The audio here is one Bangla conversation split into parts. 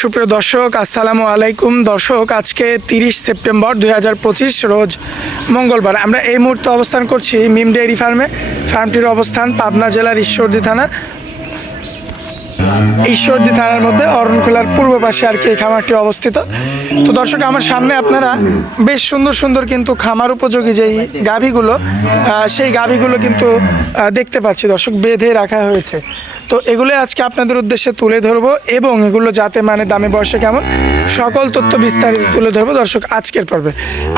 সুপ্রিয় দর্শক, আসসালামু আলাইকুম। দর্শক, আজকে তিরিশ সেপ্টেম্বর দুই হাজার পঁচিশ রোজ মঙ্গলবার। আমরা এই মুহূর্তে অবস্থান করছি মিম ডেয়ারি ফার্মে। ফার্মটির অবস্থান পাবনা জেলার ঈশ্বরদী থানা। ঈশ্বরদী থানার মধ্যে অরণখোলার পূর্ব পাশে আর কি এই খামারটি অবস্থিত। তো দর্শক, আমার সামনে আপনারা বেশ সুন্দর সুন্দর কিন্তু খামার উপযোগী যেই গাভীগুলো সেই গাভীগুলো কিন্তু দেখতে পাচ্ছি। দর্শক, বেঁধে রাখা হয়েছে। তো এগুলো আজকে আপনাদের উদ্দেশ্যে তুলে ধরবো এবং এগুলো যাতে মানে দামে বয়সে কেমন সকল তথ্য বিস্তারিত তুলে ধরবো দর্শক আজকের পর্বে।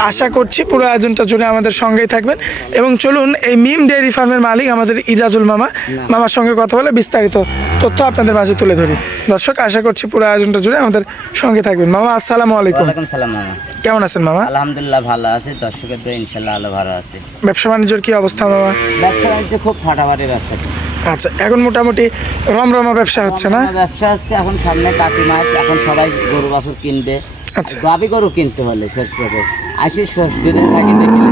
আশা করছি পুরো আয়োজনটা জুড়ে আমাদের সঙ্গেই থাকবেন। এবং চলুন এই মিম ডেয়ারি ফার্মের মালিক আমাদের ইজাজুল মামা মামার সঙ্গে কথা বলে বিস্তারিত তথ্য আপনাদের মাঝে তুলে ধরি। দর্শক আশা করছি পুরো আয়োজনটা জুড়ে আমাদের সঙ্গে থাকবেন। মামা আসসালামু আলাইকুম। সালাম মামা। কেমন আছেন মামা? আলহামদুলিল্লাহ ভালো আছে। দর্শকের তো ইনশাল্লাহ ভালো আছে। ব্যবসা বাণিজ্যের কি অবস্থা মামা? ব্যবসা বাণিজ্য খুব ফাটাফাটি ব্যবসা। আচ্ছা এখন মোটামুটি রমরমা ব্যবসা হচ্ছে না? ব্যবসা হচ্ছে এখন সামনে কাতি মাস এখন সবাই গরু বাছুর কিনবে। আচ্ছা। গাবি গরু কিনতে হলে সেট করে আসি ষষ্ঠী দিন থাকি দেখলে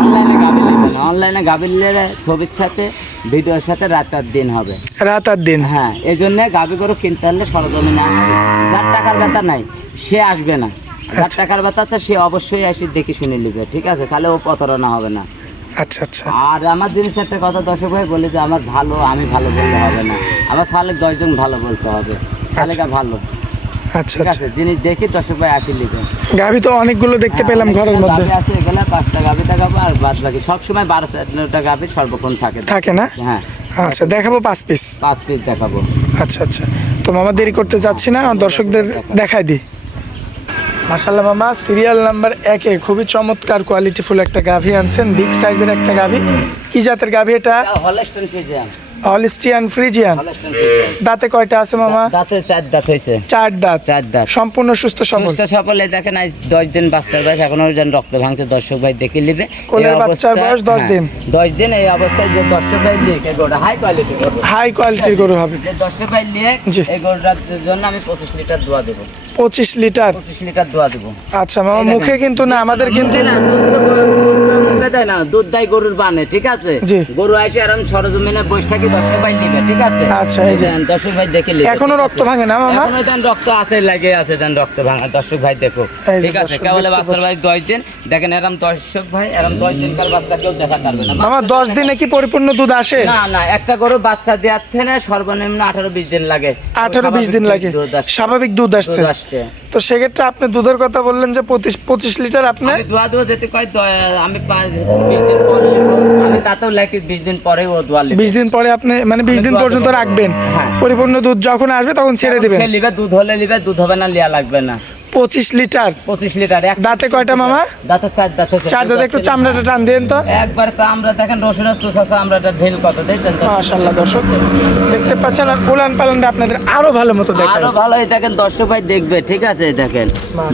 অনলাইনে গাবি নেবে না। অনলাইনে গাবি নিলে ছবির সাথে ভিডিওর সাথে রাত আর দিন হবে। রাত আর দিন? হ্যাঁ এই জন্য গাবি গরু কিনতে হলে সরজমিনে আসবে। যার টাকার ব্যথা নাই সে আসবে না। যার আচ্ছা। টাকার ব্যথা আছে সে অবশ্যই আসি দেখে শুনে নিবে ঠিক আছে? তাহলে ও প্রতারণা হবে না। আচ্ছা আচ্ছা। আর আমার জিনিস একটা কথা দর্শক ভাই বলে যে আমার ভালো আমি ভালো বললে হবে না। আমার সালে দশজন ভালো বলতে হবে। তাহলেটা ভালো। আচ্ছা আচ্ছা। জিনিস দেখি দর্শক ভাই আসি লিখে। গাভী তো অনেকগুলো দেখতে পেলাম ঘরের মধ্যে। গাভি আছে এগুলো পাঁচটা গাভি থাকাবো আর বাদ বাকি। সবসময় বারো তেরোটা গাভি সর্বক্ষণ থাকে। থাকে না? হ্যাঁ। আচ্ছা দেখাবো পাঁচ পিস পাঁচ পিস দেখাবো। আচ্ছা আচ্ছা। তো মামা দেরি করতে যাচ্ছি না দর্শকদের দেখাই দিই। মাসাল্লাহ মামা, সিরিয়াল নাম্বার একে। খুবই চমৎকার কোয়ালিটিফুল একটা গাভী আনছেন বিগ সাইজের একটা গাভী। কি জাতের গাভী এটা? Holstein Friesian? দাঁতে কয়টা আছে মামা? দাঁতে চার দাঁত হয়েছে। চার দাঁত। চার দাঁত। সম্পূর্ণ সুস্থ সবল। সুস্থ সফলে দেখেন আজ দশ দিন বাচ্চার বয়স এখনও যেন রক্ত ভাঙছে দর্শক ভাই দেখে নিবে। কোলের বাচ্চার বয়স দশ হ্যাঁ, দিন। দশ দিন এই অবস্থায় যে দর্শক ভাই লিখে গোটা হাই কোয়ালিটি হাই কোয়ালিটির গরু হবে। যে দর্শক ভাই জি। এই গরুটার জন্য আমি পঁচিশ লিটার দোয়া দেবো। পঁচিশ লিটার? পঁচিশ লিটার দোয়া দেবো। আচ্ছা মামা মুখে কিন্তু না আমাদের কিন্তু দেয় না দুধ দেয় গরুর বানে ঠিক আছে? গরু আইসে আরাম সরজমিনে বসে থাকি দর্শক ভাই নিবে ঠিক আছে? আচ্ছা, এই। দেন, দর্শক ভাই দেখে নিবে এখনও রক্ত ভাঙে না মামা? এখনও দেন রক্ত আছে লাগে আছে দেন রক্ত ভাঙা দর্শক ভাই দেখো ঠিক আছে? কেবল বাচ্চার ভাই দশ দিন দেখেন এরম দর্শক ভাই এরম দশ দিন কাল বাচ্চা কেউ দেখা পারবে না। মামা দশ দিনে কি পরিপূর্ণ দুধ আসে? না না একটা গরু বাচ্চা দেওয়ার থেকে সর্বনিম্ন আঠারো বিশ দিন লাগে। আঠারো বিশ দিন লাগে। স্বাভাবিক দুধ আসতে তো সেক্ষেত্রে আপনি দুধের কথা বললেন যে পঁচিশ পঁচিশ লিটার আপনি? দোয়া দোয়া যেতে কয় আমি পাঁচ বিশ দিন পর লিখব। আমি তাতেও লেখি বিশ দিন পরে ও দোয়া লিখবে। বিশ দিন পরে আপনি মানে বিশ দিন পর্যন্ত রাখবেন। হ্যাঁ। পরিপূর্ণ দুধ যখন আসবে তখন ছেড়ে দিবেন। লিবে দুধ হলে লিবে দুধ হবে না লিয়া লাগবে না। পঁচিশ লিটার। পঁচিশ লিটার এক দাঁতে কয়টা মামা? দাঁতে চার দাঁতে চার দাঁতে একটু চামড়াটা টান দিন তো। একবার চামড়া দেখেন রসুনের চোষা চামড়াটা ঢিল কত দিয়েছেন তো? মাশাল্লাহ দর্শক দেখতে পাচ্ছেন আর উলান পালনটা আপনাদের আরও ভালো মতো দেখায়। আরও দেখেন দর্শক ভাই দেখবে ঠিক আছে দেখেন।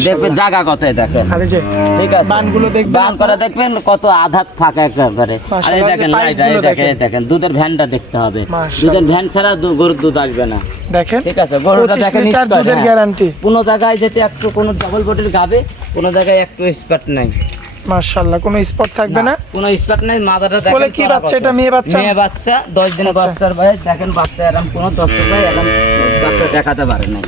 দেখবে জায়গা কত দেখেন। আর যে ঠিক আছে। বানগুলো দেখবেন বান করা দেখবেন কত আধাত ফাঁকা একেবারে। আর দেখেন লাইট পাইপগুলো দেখেন দেখেন। দেখেন দুধের ভ্যানটা দেখতে হবে। দুধের ভ্যান ছাড়া গরুর দুধ আসবে না। দেখেন ঠিক আছে গরুটা দেখেন দুধের। গ্যারান্টি কোনো জায়গায় যেতে একটু কোনো ডবল বডির গাবে কোনো জায়গায় একটু স্পট নাই। মাশাল্লাহ কোনো স্পট থাকবে না কোনো স্পট নাই মাথাটা দেখেন বলে কি বাচ্চা এটা, মেয়ে বাচ্চা? মেয়ে বাচ্চা দশ দিনের আচ্ছা। বাচ্চার বয়স দেখেন বাচ্চা এরকম কোনো দশ ভাই এরকম বাচ্চা দেখাতে পারে নাই।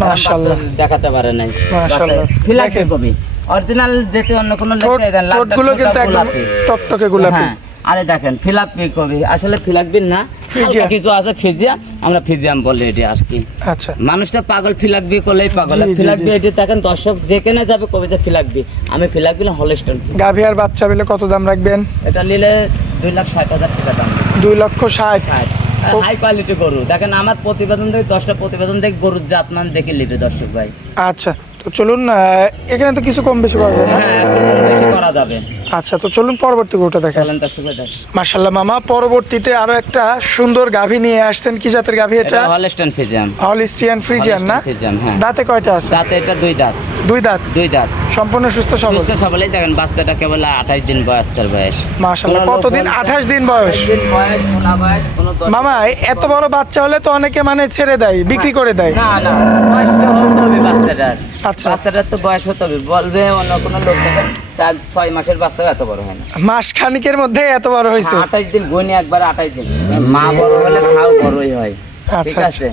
মাশাআল্লাহ। দেখাতে পারে নাই। মাশাআল্লাহ। ফিলাকে কবি। অরিজিনাল যেতে অন্য কোনো লেখা দেন ঠোঁটগুলো কিন্তু একদম টকটকে গোলাপি। হ্যাঁ আরে দেখেন ফিলাপি কবি। আসলে ফিলাকবিন না ফিজিয়াম। কিছু আছে ফিজিয়া আমরা ফিজিয়াম বলি এটি আর কি। আচ্ছা। মানুষ তো পাগল ফিলাকবি করলেই পাগল। ফিলাকবি এটি দেখেন দর্শক যেখানে যাবে কবিতা ফিলাকবি আমি ফিলাকবি না হলস্টন গাভী আর বাচ্চা পেলে কত দাম রাখবেন? এটা নিলে দুই লাখ ষাট হাজার টাকা দাম। দুই লক্ষ ষাট। ও- হাই কোয়ালিটি গরু। দেখেন আমার প্রতিবেদন থেকে দশটা প্রতিবেদন থেকে গরুর জাতমান দেখে নেবে দর্শক ভাই। আচ্ছা তো চলুন এখানে তো কিছু কম বেশি করবে হ্যাঁ করা যাবে। আচ্ছা তো চলুন পরবর্তী গরুটা দেখেন। চলেন দেখ মামা পরবর্তীতে আরও একটা সুন্দর গাভী নিয়ে আসছেন। কি জাতের গাভী এটা? হলস্টন ফিজিয়াম হলিস্টিয়ান ফ্রিজিয়ান না? হ্যাঁ। দাঁতে কয়টা আছে? দাঁতে এটা দুই দাঁত। দুই দাঁত? দুই দাঁত। সম্পূর্ণ সুস্থ সবল? সুস্থ সবলেই দেখেন বাচ্চাটা কেবল আঠাশ দিন বয়স তার বয়স। মাশাআল্লাহ কতদিন? লোক- আঠাশ দিন বয়স। দিন বয়স কোনো বয়স মামা এত বড় বাচ্চা হলে তো অনেকে মানে ছেড়ে দেয় বিক্রি করে দেয়। না না বয়সটা হবে বাচ্চাটার। আচ্ছা। বাচ্চাটার তো বয়স হতে হবে। বলবে অন্য কোনো লোক চার ছয় মাসের বাচ্চা এত বড় হয় না। মাস খানিকের মধ্যে এত বড় হয়েছে। আঠাশ দিন গনি একবার আঠাশ দিন। মা বড় হলে ছাও বড়ই হয়। আচ্ছা, ঠিক আছে?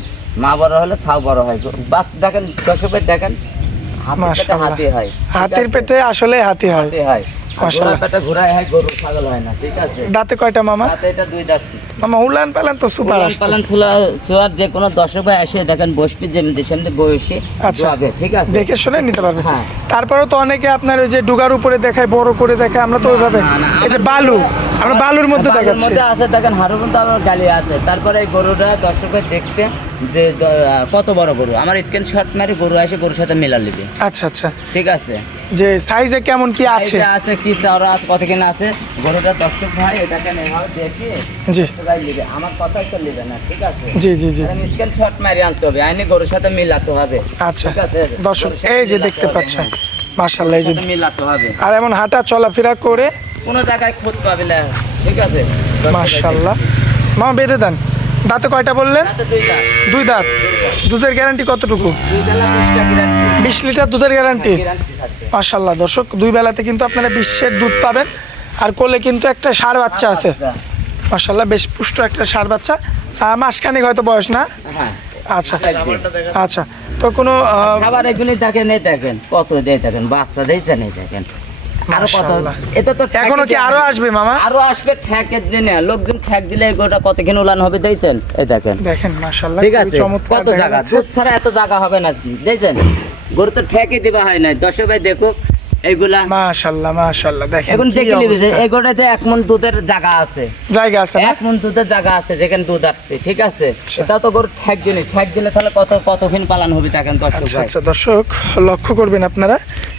মা বড় হলে ছাও বড় হয়। বাস দেখেন দর্শক দেখেন হাতির পেটে হাতি হয়। হাতির পেটে আসলে হাতি হয়। হাতি হয় দাঁতে কয়টা মামা? এটা দুই দাঁত মামা উলান পালান তো সুপার পালান ছোয়ার যে কোনো দর্শক ভাই এসে দেখেন বসবি সেমনি আচ্ছা। ঠিক আছে? দেখে শুনে নিতে পারবে। হ্যাঁ। তারপরেও তো অনেকে আপনার ওই যে ডুগার উপরে দেখায় বড় করে দেখায় আমরা তো ওইভাবে এই যে বালু। আমরা বালুর মধ্যে দেখাচ্ছি। মধ্যে আছে দেখেন হাড়ু কিন্তু আমার গালি আছে। তারপরে এই গরুটা দর্শকের দেখতে যে কত বড় গরু। আমার স্ক্রিনশট মারি গরু আসে গরুর সাথে মিলা নিবে আচ্ছা আচ্ছা। ঠিক আছে? যে সাইজে কেমন কি আছে? আছে কি চওড়া আছে কত কিনা আছে গরুটা দর্শক ভাই এটাকে নেওয়া দেখে জি। ভাই নিবে। আমার কথাই তো নিবে না ঠিক আছে? জি জি জি। স্ক্রিনশট মারি আনতে হবে। আইনি গরুর সাথে মিলাতে হবে। আচ্ছা। ঠিক আছে? দর্শক এই যে দেখতে পাচ্ছেন। মাশাআল্লাহ এই যে মিলাতে হবে। আর এমন হাঁটা চলাফেরা করে কোনো জায়গায় খুঁত পাবে না। ঠিক আছে? মাশাআল্লাহ। মামা বেঁধে দেন। দাঁতে কয়টা বললেন? দুই দাঁত। দুধের গ্যারান্টি কতটুকু? বিশ লিটার দুধের গ্যারান্টি মাশাল্লাহ দর্শক দুই বেলাতে কিন্তু আপনারা বিশ্বের দুধ পাবেন। আর কোলে কিন্তু একটা সার বাচ্চা আছে। মাশাল্লাহ বেশ পুষ্ট একটা সার বাচ্চা। মাসখানেক হয়তো বয়স না? হ্যাঁ। আচ্ছা। আচ্ছা। তো কোনো আহ, খাবার এগুলি দেখেন এই দেখেন কত দিয়ে দেখেন বাচ্চা দিয়েছেন এই দেখেন। আরও কত? এটা তো এখনও কি আরও আসবে মামা? আরও আসবে ঠেকের দিনে। লোকজন ঠ্যাক দিলে গোটা গোটা কেন উলান হবে দেখছেন? এই দেখেন। দেখেন মাশাআল্লাহ ঠিক আছে। কত জায়গা? দুধ ছাড়া এত জায়গা হবে না দেখছেন? গরু তো ঠেকে দেওয়া হয় নাই। দশ ভাই দেখো এইগুলা মাশাল্লাহ মাশাল্লাহ দেখেন এখন দেখে নিবি যে এই এক মন দুধের জায়গা আছে। জায়গা আছে এক মন দুধের জায়গা আছে যেখানে দুধ আসবে ঠিক আছে? আচ্ছা। তো গরু ঠেক দিলে ঠেক দিলে তাহলে কত কতক্ষণ পালন হবে দেখেন দর্শক আচ্ছা আচ্ছা দর্শক লক্ষ্য করবেন আপনারা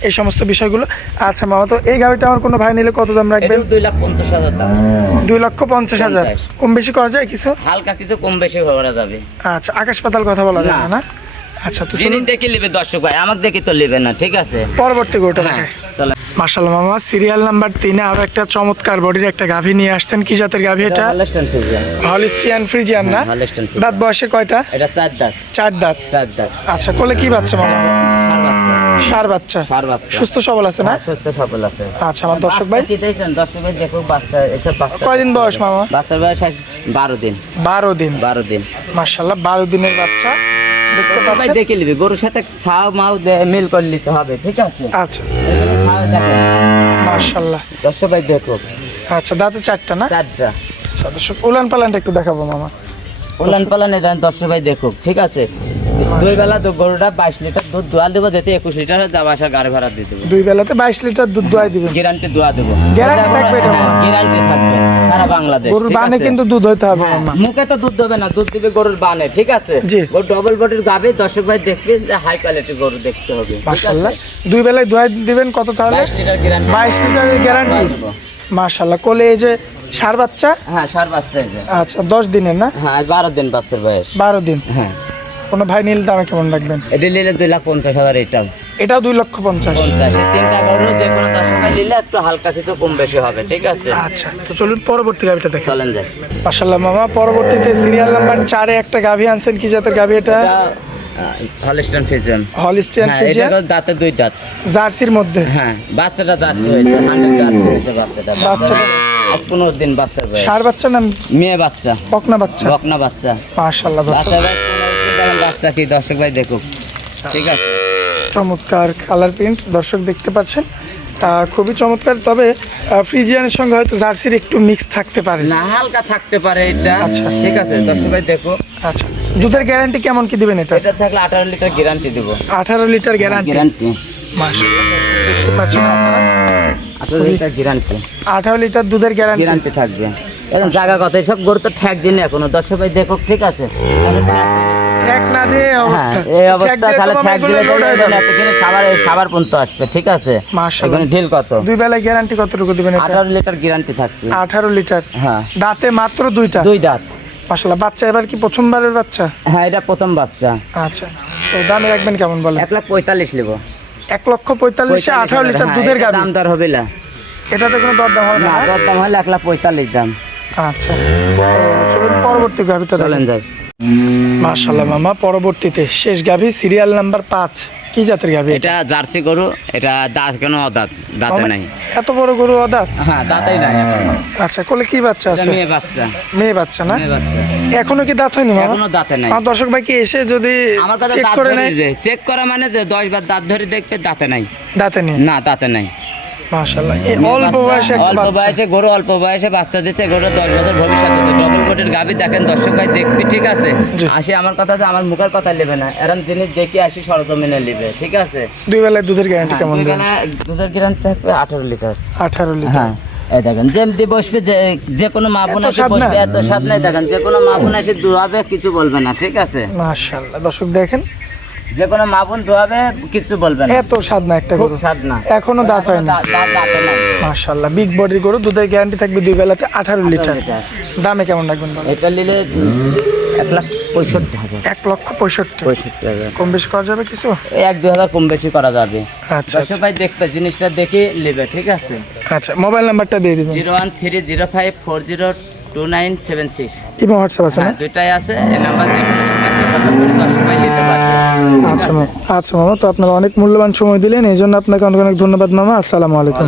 এই সমস্ত বিষয়গুলো। আচ্ছা মামা তো এই গাড়িটা আমার কোনো ভাই নিলে কত দাম রাখবেন? দুই লাখ পঞ্চাশ হাজার দাম দুই লক্ষ পঞ্চাশ হাজার। কম বেশি করা যায় কিছু? হালকা কিছু কম বেশি করা যাবে। আচ্ছা আকাশ পাতাল কথা বলা যায় না। আচ্ছা তো চলুন দেখে নেবে দর্শক ভাই আমাকে দেখে তো নেবে না ঠিক আছে? পরবর্তী গোটা হ্যাঁ চলো মামা সিরিয়াল নাম্বার তিনে আরও একটা চমৎকার বডির একটা গাভী নিয়ে আসছেন। কি জাতের গাভী এটা? Holstein Friesian. না? দাঁত বয়সে কয়টা? এটা চার দাঁত। চার দাঁত। চার দাঁত। আচ্ছা কোলে কি বাচ্চা মামা? সার বাচ্চা। সার বাচ্চা। সুস্থ সবল আছে না? হ্যাঁ, সুস্থ সবল আছে। আচ্ছা আমার দর্শক ভাই। দর্শক ভাই দেখো বাচ্চা এসব বাচ্চা। কয়দিন বয়স মামা? বাচ্চার বয়স বারো দিন। বারো দিন। বারো দিন। মার্শাল্লাহ বারো দিনের বাচ্চা। সবাই দেখে নিবে। গরুর সাথে ছাও মাও দে- মিল করে নিতে হবে ঠিক আছে? আচ্ছা। দর্শক ভাই দেখো আচ্ছা দাঁতে চারটা না? চারটা। আচ্ছা দর্শক উলান পালানটা একটু দেখাবো মামা। উলান পালানে দর্শক ভাই দেখো ঠিক আছে? দুই বেলা গরুটা বাইশ লিটার দুধ দোয়া দেবো যেতে একুশ লিটার আসার গাড়ি ভাড়া দিয়ে দেবো। দুই বেলাতে বাইশ লিটার দুধ গ্যারান্টি দোয়া দেবো। Guarantee থাকবে গ্যারান্টি থাকবে সারা বাংলাদেশ গরুর বানে কিন্তু দুধ হইতে হবে মুখে তো দুধ দেবে না দুধ দিবে গরুর বানে ঠিক আছে। ডবল বডির গাবে দর্শক ভাই দেখবেন যে হাই কোয়ালিটির গরু দেখতে হবে মার্শাল্লাহ দুই বেলায় দোয়াই দিবেন কত তাহলে? বাইশ লিটার গ্যারান্টি বাইশ লিটারের গ্যারান্টি মার্শাল্লাহ কোলে এই যে সার বাচ্চা? হ্যাঁ সার বাচ্চা আচ্ছা দশ দিনের না? হ্যাঁ বারো দিন বাচ্চার বয়স। বারো দিন। হ্যাঁ। কোনো ভাই নীল দামে কেমন রাখবেন এটা নিলে দুই লাখ পঞ্চাশ হাজার এটাও এটাও দুই লক্ষ পঞ্চাশ। পঞ্চাশ এই তিনটা গরু যে কোনো দর্শক ভাই নিলে একটু হালকা কিছু কম বেশি হবে ঠিক আছে? আচ্ছা তো চলুন পরবর্তী গাভিটা দেখেন চলেন যাই। মার্শাল্লাহ মামা পরবর্তীতে সিরিয়াল নাম্বার চারে একটা গাভি আনছেন কি জাতের গাভি এটা? হলস্টন ফিজিয়ান হলিস্টিয়ান হ্যাঁ এটা দাঁতে দুই দাঁত। জার্সির মধ্যে? হ্যাঁ বাচ্চাটা জার্সি হয়েছে হান্ড্রেড জার্সি হয়েছে বাচ্চাটা। বাচ্চাটা- পনেরো দিন বয়স। সার বাচ্চা না মেয়ে বাচ্চা। বকনা বাচ্চা? বকনা বাচ্চা। বাচ্চা বয়স পনেরো দিন, দেখেন বাচ্চা কি দর্শক ভাই দেখুক। ঠিক আছে। চমৎকার কালার প্রিন্ট দর্শক দেখতে পাচ্ছেন। খুবই চমৎকার তবে ফ্রিজিয়ানের সঙ্গে হয়তো জার্সির একটু মিক্স থাকতে পারে। না হালকা থাকতে পারে এটা। আচ্ছা। ঠিক আছে দর্শক ভাই দেখো আচ্ছা। দুধের গ্যারান্টি কেমন কি দিবেন এটা? এটা থাকলে আঠারো লিটার গ্যারান্টি দেবো। আঠারো লিটার গ্যারান্টি গ্যারান্টি দেখতে পাচ্ছেন আঠারো লিটার গ্যারান্টি আঠারো লিটার দুধের গ্যারান্টি গ্যারান্টি থাকবে। এখন জায়গা কথা এসব গরু তো ঠ্যাক দিন এখনও। দর্শক ভাই দেখো ঠিক আছে। ট্যাগ না দিয়ে অবস্থা। হ্যাঁ, এই অবস্থা তাহলে এগুলো দিলে সাবার সাবার পর্যন্ত আসবে ঠিক আছে। এখানে ঢিল কত? দুই বেলায় গ্যারান্টি কতটুকু দিবেন এটা? আঠারো লিটার গ্যারান্টি থাকবে। আঠারো লিটার। হ্যাঁ। দাঁতে মাত্র দুইটা? দুই দাঁত। বাচ্চা এবার কি প্রথমবারের বাচ্চা? হ্যাঁ এটা প্রথম বাচ্চা। আচ্ছা তো দামে রাখবেন কেমন বলেন? এক লাখ পঁয়তাল্লিশ নেব। এক লক্ষ পঁয়তাল্লিশে আঠারো লিটার হ্যাঁ, দুধের এটা দাম দর হবে না। এটাতে কোনো দরদাম হবে না না দর দাম হলে এক লাখ পঁয়তাল্লিশ দাম। আচ্ছা চলুন পরবর্তী চলেন যাই। মাশাল্লাহ মামা পরবর্তীতে শেষ গাভি সিরিয়াল নাম্বার পাঁচ। কি জাতের গাভি এটা? জার্সি গরু এটা দাঁত কেন অদাঁত দাঁতে নাই। এত বড় গরু অদাত? হ্যাঁ দাঁতেই নাই আচ্ছা কোলে কি বাচ্চা আছে? মেয়ে বাচ্চা। মেয়ে বাচ্চা না? এখনও কি দাঁত হয়নি মামা? এখনও দাঁতে নাই। আমার দর্শক ভাই কি এসে যদি আমার কাছে চেক দাঁত করে নেয়? চেক করা মানে যে দশ বার দাঁত ধরে দেখবে দাঁতে নাই। দাঁতে নেই। না দাঁতে নাই। মাশাআল্লাহ। অল্প বয়সে অল্প বয়সে গরু অল্প বয়সে বাচ্চা দিচ্ছে গরু দশ বছর ভবিষ্যতে ডবল কোটের গাভি। দেখেন দর্শক ভাই দেখবি ঠিক আছে? আসি আমার কথা যে আমার মুখের কথা নেবে না। এরকম জিনিস দেখি আসি সরজমিনে নেবে ঠিক আছে? দুই বেলায় দুধের গ্যারান্টি কেমন দেন? দুইখানে দুধের গ্রাম থাকবে আঠারো লিটার। আঠারো লিটার। হ্যাঁ দেখেন যেমনি বসবে যে কোনো মা বোন এত এসে স্বাদ বসবে এত স্বাদ নাই দেখেন যে কোনো মা বোন এসে দুয়াবে কিছু বলবে না ঠিক আছে? মাশাআল্লাহ। দর্শক দেখেন যে কোনো মা বোন দুয়াবে কিছু বলবে না। এত স্বাদ না একটা গরু। স্বাদ না। এখনও দাঁত দা- দা- দাঁতে মাশাআল্লাহ বিগ বডির গরু দুধের গ্যারান্টি থাকবে দুই বেলাতে আঠারো লিটার। লিটার। দামে কেমন রাখবেন এটা নিলে এক লাখ পঁয়ষট্টি হাজার। এক লক্ষ পঁয়ষট্টি। পঁয়ষট্টি হাজার। কম বেশি করা যাবে কিছু? এক দুই হাজার কম বেশি করা যাবে। আচ্ছা দর্শক ভাই দেখবে জিনিসটা দেখে নেবে ঠিক আছে? আচ্ছা মোবাইল নাম্বারটা দিয়ে দিবেন। Zero one three zero five four zero two nine seven six এবং হোয়াটসঅ্যাপ আছে হ্যাঁ আছে এই নাম্বার আচ্ছা মামা আচ্ছা মামা তো আপনারা অনেক মূল্যবান সময় দিলেন এই জন্য আপনাকে অনেক অনেক ধন্যবাদ মামা আসসালামু আলাইকুম